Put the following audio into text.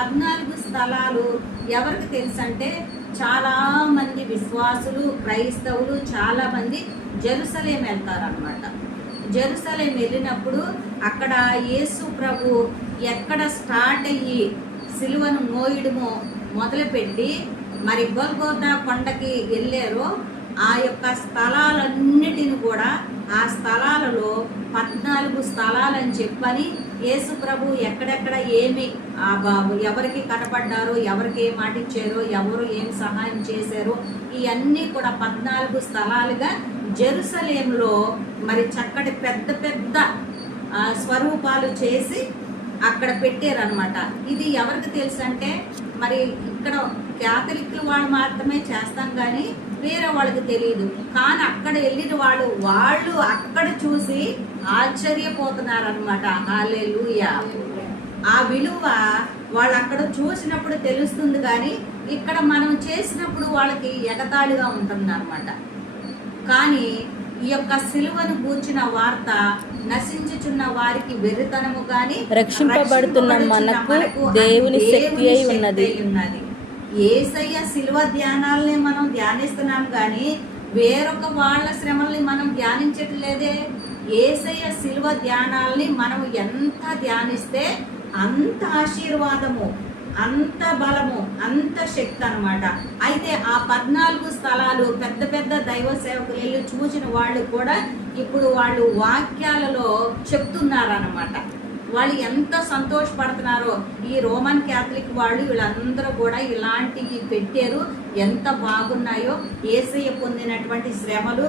14 స్థలాలు ఎవరికి తెలుసు అంటే చాలా మంది విశ్వాసులు క్రైస్తవులు చాలా మంది జెరూసలేం వెళ్తారనమాట. జెరూసలేం వెళ్ళినప్పుడు అక్కడ యేసు ప్రభు ఎక్కడ స్టార్ట్ అయ్యి సిలువను మోయడమో మొదలుపెట్టి మరి గొల్గోతా కొండకి వెళ్ళారో ఆ యొక్క స్థలాలన్నిటిని కూడా ఆ స్థలాలలో 14 స్థలాలని చెప్పని యేసు ప్రభు ఎక్కడెక్కడ ఏమి ఎవరికి కనపడ్డారో, ఎవరికి ఏం మాటిచ్చారో, ఎవరు ఏం సహాయం చేశారో ఇవన్నీ కూడా 14 స్థలాలుగా జెరూసలేంలో మరి చక్కటి పెద్ద పెద్ద స్వరూపాలు చేసి అక్కడ పెట్టారనమాట. ఇది ఎవరికి తెలుసు అంటే మరి ఇక్కడ క్యాథలిక్లు వాళ్ళు మాత్రమే చేస్తాం కానీ వేరే వాళ్ళకి తెలియదు. కానీ అక్కడ వెళ్ళిన వాళ్ళు అక్కడ చూసి ఆశ్చర్యపోతున్నారనమాట. హల్లెలూయా! ఆ విలువ వాళ్ళు అక్కడ చూసినప్పుడు తెలుస్తుంది, కానీ ఇక్కడ మనం చేసినప్పుడు వాళ్ళకి ఎగతాళిగా ఉంటుంది అనమాట. కానీ ఈ యొక్క సిలువను గూర్చిన వార్త నశించుచున్న వారికి వెర్రితనము గాని, రక్షింపబడుతున్న మనకు దేవుని శక్తి అయి ఉన్నది. యేసయ్య సిలువ ధ్యానాలనే మనం ధ్యానిస్తున్నాం కానీ వేరొక వాళ్ళ శ్రమల్ని మనం ధ్యానించట్లేదే. యేసయ్య సిలువ ధ్యానాల్ని మనం ఎంత ధ్యానిస్తే అంత ఆశీర్వాదము, అంత బలము, అంత శక్తి అనమాట. అయితే ఆ 14 స్థలాలు పెద్ద పెద్ద దైవ సేవకులు వెళ్ళి చూసిన వాళ్ళు కూడా ఇప్పుడు వాళ్ళు వాక్యాలలో చెప్తున్నారనమాట. వాళ్ళు ఎంత సంతోషపడుతున్నారో. ఈ రోమన్ క్యాథలిక్ వాళ్ళు వీళ్ళందరూ కూడా ఇలాంటివి పెట్టారు, ఎంత బాగున్నాయో. యేసయ్య పొందినటువంటి శ్రమలు